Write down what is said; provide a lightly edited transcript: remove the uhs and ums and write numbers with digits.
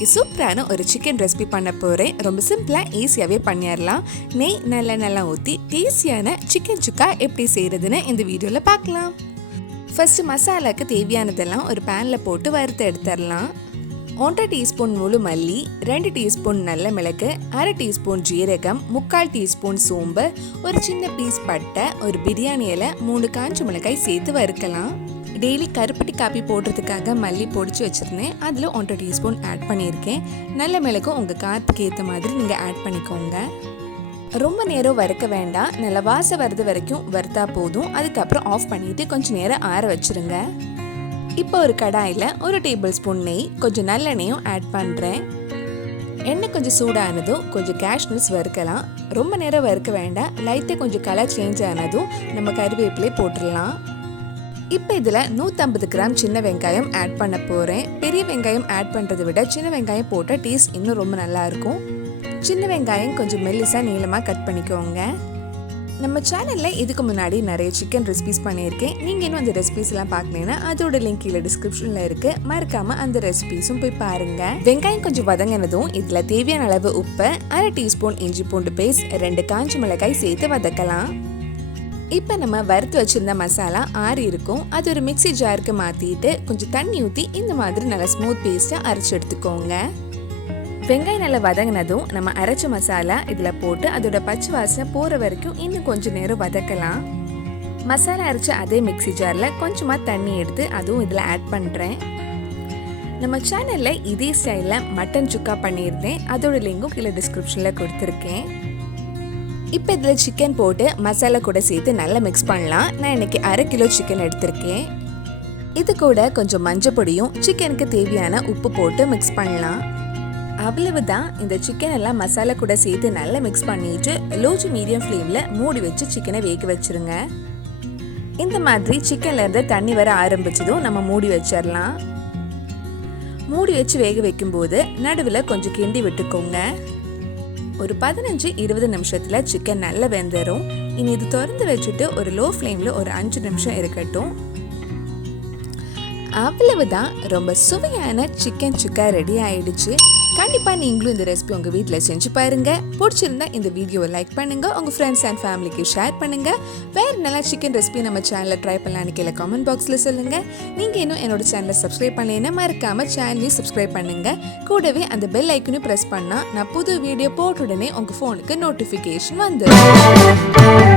இன்னைக்கு சூப்பரான ஒரு சிக்கன் ரெசிபி பண்ண போகிறேன். ரொம்ப சிம்பிளாக ஈஸியாகவே பண்ணிடலாம். நெய் நல்லா ஊற்றி டேஸ்டியான சிக்கன் சுக்கா எப்படி செய்கிறதுன்னு இந்த வீடியோவில் பார்க்கலாம். ஃபர்ஸ்ட் மசாலாவுக்கு தேவையானதெல்லாம் ஒரு பேனில் போட்டு வறுத்து எடுத்துடலாம். 1.5 டீஸ்பூன் முழு மல்லி, 2 டீஸ்பூன் நல்ல மிளகு, 1/2 டீஸ்பூன் ஜீரகம், 3/4 டீஸ்பூன் சோம்பு, ஒரு சின்ன பீஸ் பட்டை, ஒரு பிரியாணி இலை, 3 காஞ்ச மிளகாய் சேர்த்து வறுக்கலாம். டெய்லி கருப்பட்டி காப்பி போடுறதுக்காக மல்லி பொடிச்சு வச்சுருந்தேன். அதில் 1.5 டீஸ்பூன் ஆட் பண்ணியிருக்கேன். நல்ல மிளகும் உங்கள் காரத்துக்கு ஏற்ற மாதிரி நீங்கள் ஆட் பண்ணிக்கோங்க. ரொம்ப நேரம் வறுக்க வேண்டாம், நல்லா வாசம் வர்றது வரைக்கும் வறுத்தா போதும். அதுக்கப்புறம் ஆஃப் பண்ணிவிட்டு கொஞ்சம் நேரம் ஆற வச்சுருங்க. இப்போ ஒரு கடாயில் 1 டேபிள் ஸ்பூன் நெய், கொஞ்சம் நல்லெண்ணெயும் ஆட் பண்ணுறேன். எண்ணெய் கொஞ்சம் சூடானதும் கொஞ்சம் கேஷ்நட்ஸ் வறுக்கலாம். ரொம்ப நேரம் வறுக்க வேண்டாம், லைட்டாக கொஞ்சம் கலர் சேஞ்ச் ஆனதும் நம்ம கருவேப்பிலை போட்டுடலாம். இப்போ இதில் 150 கிராம் சின்ன வெங்காயம் ஆட் பண்ண போகிறேன். பெரிய வெங்காயம் ஆட் பண்ணுறதை விட சின்ன வெங்காயம் போட்டால் டேஸ்ட் இன்னும் ரொம்ப நல்லாயிருக்கும். சின்ன வெங்காயம் கொஞ்சம் மெல்லிசாக நீளமாக கட் பண்ணிக்கோங்க. நம்ம சேனலில் இதுக்கு முன்னாடி நிறைய சிக்கன் ரெசிபிஸ் பண்ணியிருக்கேன். நீங்கள் இன்னும் அந்த ரெசிபிஸ்லாம் பார்க்கலன்னா அதோட லிங்க் கீழே டிஸ்கிரிப்ஷனில் இருக்குது. மறக்காமல் அந்த ரெசிபிஸும் போய் பாருங்கள். வெங்காயம் கொஞ்சம் வதங்கினதும் இதில் தேவையான அளவு உப்பு, 1/2 டீஸ்பூன் இஞ்சி பூண்டு பேஸ்ட், 2 காஞ்ச மிளகாய் சேர்த்து வதக்கலாம். இப்போ நம்ம வறுத்து வச்சுருந்த மசாலா ஆறி இருக்கும். அது ஒரு மிக்ஸி ஜாருக்கு மாற்றிட்டு கொஞ்சம் தண்ணி ஊற்றி இந்த மாதிரி நல்லா ஸ்மூத் பேஸ்ட்டாக அரைச்சி எடுத்துக்கோங்க. வெங்காயம் நல்லா வதங்கினதும் நம்ம அரைச்ச மசாலா இதில் போட்டு அதோட பச்சை வாசனை போகிற வரைக்கும் இன்னும் கொஞ்சம் நேரம் வதக்கலாம். மசாலா அரைச்ச அதே மிக்ஸி ஜாரில் கொஞ்சமாக தண்ணி எடுத்து அதுவும் இதில் ஆட் பண்ணுறேன். நம்ம சேனலில் இதே ஸ்டைலில் மட்டன் சுக்கா பண்ணியிருந்தேன். அதோட லிங்கும் கீழே டிஸ்கிரிப்ஷனில் கொடுத்துருக்கேன். இப்போ இதில் சிக்கன் போட்டு மசாலா கூட சேர்த்து நல்லா மிக்ஸ் பண்ணலாம். நான் இன்றைக்கி 1/2 கிலோ சிக்கன் எடுத்திருக்கேன். இது கூட கொஞ்சம் மஞ்சள் பொடியும் சிக்கனுக்கு தேவையான உப்பு போட்டு மிக்ஸ் பண்ணலாம். அவ்வளவுதான். இந்த சிக்கன் எல்லாம் மசாலா கூட சேர்த்து நல்லா மிக்ஸ் பண்ணிட்டு லோ டு மீடியம் ஃப்ளேமில் மூடி வச்சு சிக்கனை வேக வச்சுருங்க. இந்த மாதிரி சிக்கன்ல இருந்து தண்ணி வர ஆரம்பிச்சதும் நம்ம மூடி வச்சிடலாம். மூடி வச்சு வேக வைக்கும்போது நடுவில் கொஞ்சம் கிண்டி விட்டுக்கோங்க. ஒரு 15-20 நிமிஷத்தில் சிக்கன் நல்லா வெந்துடும். இனி இது திறந்து வச்சுட்டு ஒரு லோ ஃப்ளேமில் ஒரு 5 நிமிஷம் இருக்கட்டும். அவ்வளவுதான், ரொம்ப சுவையான சிக்கன் சுக்கா ரெடி ஆயிடுச்சு. கண்டிப்பாக நீங்களும் இந்த ரெசிபி உங்கள் வீட்டில் செஞ்சு பாருங்க. பிடிச்சிருந்தா இந்த வீடியோவை லைக் பண்ணுங்க, உங்கள் ஃப்ரெண்ட்ஸ் அண்ட் ஃபேமிலிக்கு ஷேர் பண்ணுங்க. வேறு நல்லா சிக்கன் ரெசிபி நம்ம சேனலில் ட்ரை பண்ணலான்னு கீழே கமெண்ட் பாக்ஸில் சொல்லுங்க. நீங்கள் இன்னும் என்னோட சேனலை சப்ஸ்கிரைப் பண்ணலைன்னா மறக்காமல் சேனலையும் சப்ஸ்கிரைப் பண்ணுங்க. கூடவே அந்த பெல் ஐக்கனையும் ப்ரெஸ் பண்ணால் நான் புது வீடியோ போட்ட உடனே உங்கள் ஃபோனுக்கு நோட்டிஃபிகேஷன் வந்துடும்.